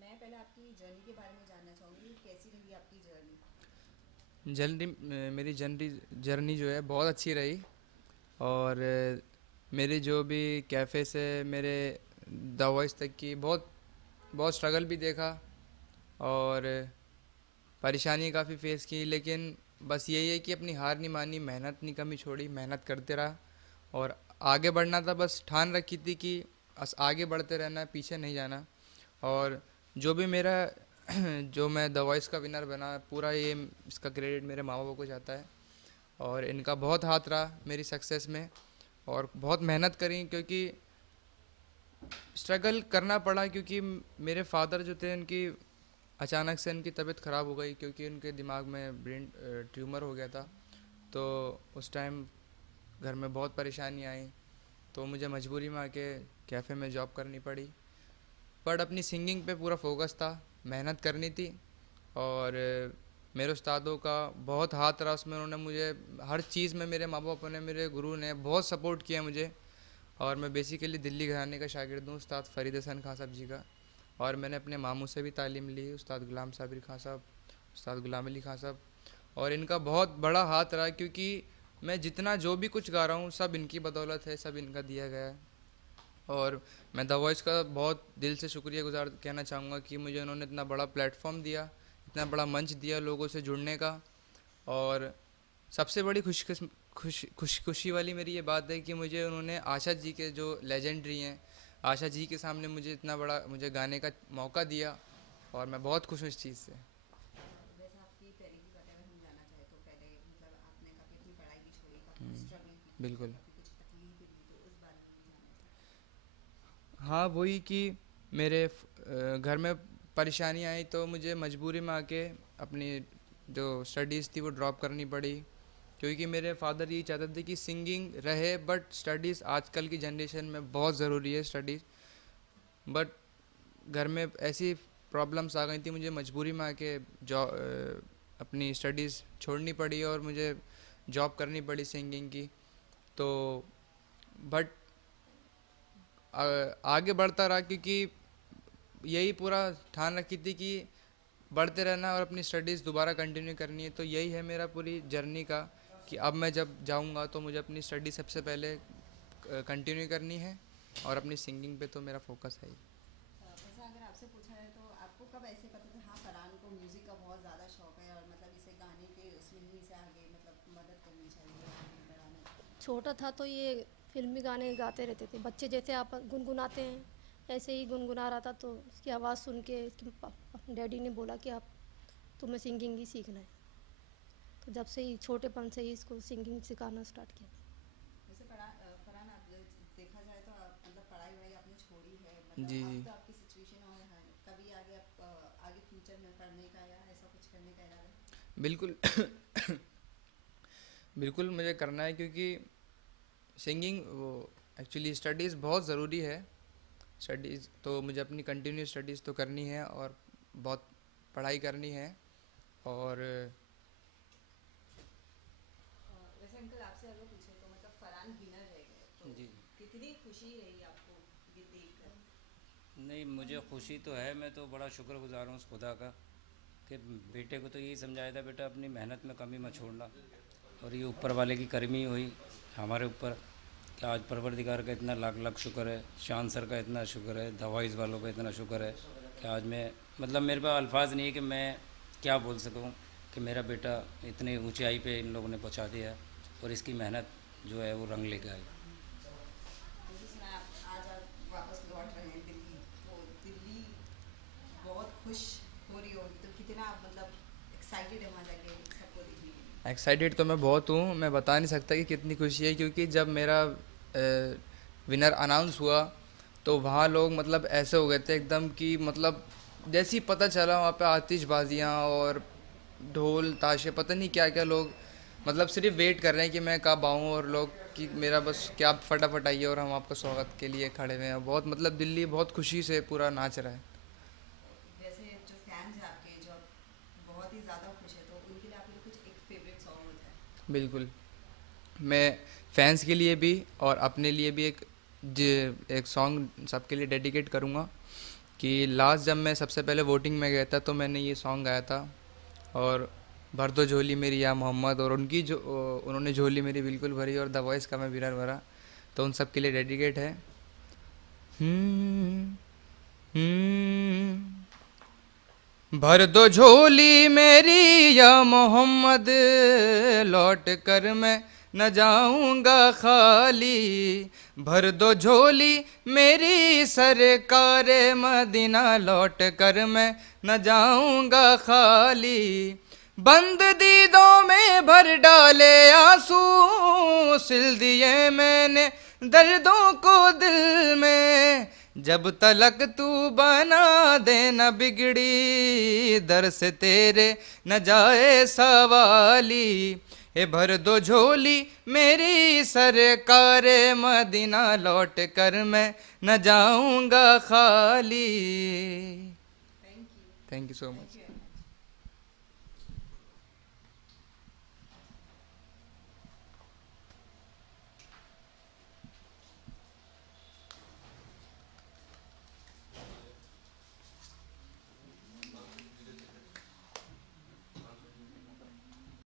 मैं पहले आपकी जर्नी के बारे में जानना चाहूँगी, कैसी रही आपकी जर्नी? जर्नी मेरी जर्नी जर्नी जो है बहुत अच्छी रही। और मेरी जो भी कैफ़े से मेरे द वॉइस तक की बहुत बहुत स्ट्रगल भी देखा। और परेशानी काफ़ी फेस की, लेकिन बस यही है कि अपनी हार नहीं मानी, मेहनत नहीं कमी छोड़ी, मेहनत करते रहा। और आगे बढ़ना था, बस ठान रखी थी कि आगे बढ़ते रहना है, पीछे नहीं जाना। और जो भी मेरा जो मैं द वॉइस का विनर बना, पूरा ये इसका क्रेडिट मेरे माँ बाप को जाता है। और इनका बहुत हाथ रहा मेरी सक्सेस में। और बहुत मेहनत करी, क्योंकि स्ट्रगल करना पड़ा, क्योंकि मेरे फादर जो थे, उनकी अचानक से उनकी तबीयत ख़राब हो गई, क्योंकि उनके दिमाग में ब्रेन ट्यूमर हो गया था। तो उस टाइम घर में बहुत परेशानी आई, तो मुझे मजबूरी में आके कैफ़े में जॉब करनी पड़ी। बट अपनी सिंगिंग पे पूरा फोकस था, मेहनत करनी थी। और मेरे उस्तादों का बहुत हाथ रहा उसमें, उन्होंने मुझे हर चीज़ में, मेरे माँ बाप ने, मेरे गुरु ने बहुत सपोर्ट किया मुझे। और मैं बेसिकली दिल्ली घराने का शागिर्द हूँ, उस्ताद फ़रीद हसन खां साहब जी का। और मैंने अपने मामू से भी तालीम ली, उस्ताद गुलाम साबिर खां साहब, उस्ताद गुलाम अली खां साहब। और इनका बहुत बड़ा हाथ रहा, क्योंकि मैं जितना जो भी कुछ गा रहा हूँ सब इनकी बदौलत है, सब इनका दिया गया है। और मैं द वॉइस का बहुत दिल से शुक्रिया गुजार कहना चाहूँगा कि मुझे उन्होंने इतना बड़ा प्लेटफॉर्म दिया, इतना बड़ा मंच दिया लोगों से जुड़ने का। और सबसे बड़ी खुशी वाली मेरी ये बात है कि मुझे उन्होंने आशा जी के, जो लेजेंडरी हैं, आशा जी के सामने मुझे इतना बड़ा मुझे गाने का मौका दिया। और मैं बहुत खुश हूँ इस चीज़ से। वैसे आपकी पहले की बात अगर हम जानना चाहें तो पहले मतलब आपने काफ़ी अपनी पढ़ाई भी छोड़ी, काफ़ी स्ट्रगल की थी, बिल्कुल। काफ़ी कुछ तकलीफ भी दी, तो उस बारे में भी जानना चाहें। हाँ, वही कि मेरे घर में परेशानी आई, तो मुझे मजबूरी में आके अपनी जो स्टडीज़ थी वो ड्रॉप करनी पड़ी। क्योंकि मेरे फादर ये चाहते थे कि सिंगिंग रहे, बट स्टडीज़ आजकल की जनरेशन में बहुत ज़रूरी है स्टडीज़। बट घर में ऐसी प्रॉब्लम्स आ गई थी, मुझे मजबूरी में आके अपनी स्टडीज़ छोड़नी पड़ी, और मुझे जॉब करनी पड़ी सिंगिंग की। तो बट आगे बढ़ता रहा, क्योंकि यही पूरा ठान रखी थी कि बढ़ते रहना और अपनी स्टडीज़ दोबारा कंटिन्यू करनी है। तो यही है मेरा पूरी जर्नी का, कि अब मैं जब जाऊंगा तो मुझे अपनी स्टडी सबसे पहले कंटिन्यू करनी है, और अपनी सिंगिंग पे तो मेरा फोकस है ही। वैसे अगर आपसे पूछा है तो आपको कब ऐसे पता था, हाँ फरहान को म्यूज़िक का बहुत ज़्यादा शौक है और मतलब इसे गाने के उसमें ही इसे आगे मतलब मदद करनी चाहिए आगे बढ़ाने में? छोटा था तो ये फिल्मी गाने गाते रहते थे, बच्चे जैसे आप गुनगुनाते हैं ऐसे ही गुनगुना रहा था। तो उसकी आवाज़ सुन के इसके डैडी ने बोला कि आप तुम्हें सिंगिंग ही सीखना है। तो जब से ही छोटेपन से ही इसको सिंगिंग सिखाना स्टार्ट किया। वैसे फरहान, आप देखा जाए तो आप मतलब पढ़ाई वढ़ाई आपने छोड़ी है, जी मतलब अब जी। तो आपकी सिचुएशन और है, कभी आगे आप आगे फ्यूचर में पढ़ने का या ऐसा कुछ करने का इरादा? बिल्कुल। बिल्कुल मुझे करना है, क्योंकि सिंगिंग वो एक्चुअली स्टडीज़ बहुत ज़रूरी है। स्टडीज़ तो मुझे अपनी कंटिन्यू स्टडीज़ तो करनी है, और बहुत पढ़ाई करनी है। और वैसे अंकल आपसे अगर पूछे तो मतलब फरहान विनर रह गए तो जी। कितनी खुशी रही आपको ये देख कर? नहीं, मुझे खुशी तो है, मैं तो बड़ा शुक्रगुजार हूँ उस खुदा का कि बेटे को तो यही समझाया था, बेटा अपनी मेहनत में कमी मत छोड़ना। और ये ऊपर वाले की करमी हुई हमारे ऊपर कि आज परवरदिगार का इतना लाख लाख शुक्र है, शान सर का इतना शुक्र है, दवाइज वालों का इतना शुक्र है कि आज मैं मतलब मेरे पास अल्फाज नहीं है कि मैं क्या बोल सकूँ कि मेरा बेटा इतनी ऊंचाई पे इन लोगों ने पहुँचा दिया है और इसकी मेहनत जो है वो रंग लेकर आई। जैसे सुना है आज आप वापस लौट रहे हैं दिल्ली, तो दिल्ली बहुत खुश हो रही होगी, तो कितना आप मतलब एक्साइटेड है वहाँ जाके सबको देखने के लिए? एक्साइटेड तो मैं बहुत हूँ, मैं बता नहीं सकता कि कितनी खुशी है। क्योंकि जब मेरा विनर अनाउंस हुआ, तो वहाँ लोग मतलब ऐसे हो गए थे एकदम, कि मतलब जैसे ही पता चला, वहाँ पे आतिशबाजियाँ और ढोल ताशे पता नहीं क्या क्या, लोग मतलब सिर्फ वेट कर रहे हैं कि मैं कब आऊँ, और लोग कि मेरा बस क्या आप फटाफट आइए और हम आपका स्वागत के लिए खड़े हुए हैं। बहुत मतलब दिल्ली बहुत खुशी से पूरा नाच रहा है। वैसे जो फैंस हैं आपके, जो बहुत ही ज़्यादा खुश है, तो उनके लिए आपके लिए कुछ एक फेवरेट सॉन्ग होता है? बिल्कुल। मैं फैंस के लिए भी और अपने लिए भी एक सॉन्ग सबके लिए डेडिकेट करूँगा। कि लास्ट जब मैं सबसे पहले वोटिंग में गया था तो मैंने ये सॉन्ग गाया था, और भर दो झोली मेरी या मोहम्मद, और उनकी जो उन्होंने झोली मेरी बिल्कुल भरी, और द वॉइस का मैं विनर भरा, तो उन सब के लिए डेडिकेट है। भर दो झोली मेरी या मोहम्मद, लौट कर मैं न जाऊंगा खाली। भर दो झोली मेरी सरकार मदीना, लौट कर मैं न जाऊंगा खाली। बंद दीदों में भर डाले आंसू, सिल दिए मैंने दर्दों को दिल में। जब तलक तू बना दे न बिगड़ी, दर से तेरे न जाए सवाली। ए भर दो झोली मेरी सरकार मदीना, लौट कर मैं न जाऊंगा खाली। Thank you so much.